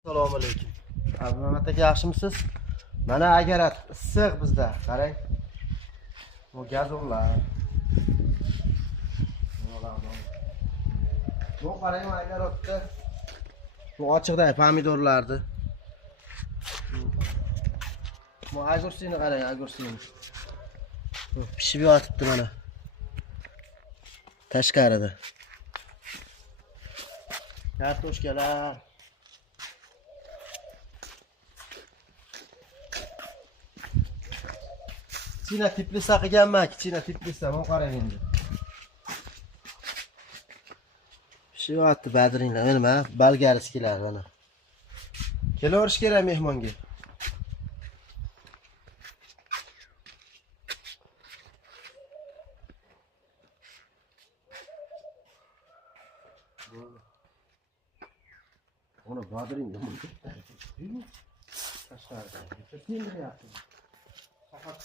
Assalomu alaykum. Abdumamat aka, yaxshimisiz? Mana agarat issiq bizda. Qarang. Bu gazonlar. Bu qarang agaratda. Bu ochiqda pomidorlardi. Bu agursini qarang, agursini. Pishib yotibdi mana. Tashqarida. Kartoshkalar. Kichkina tiplisa qilganman, kichkina tiplisa, mana qarang endi. Pishyapti badringlar, nima? Balgariskilar mana. Kelaverish kerak mehmonga. Ona badring nima? Tashqarida. Tindiryapti. Faqat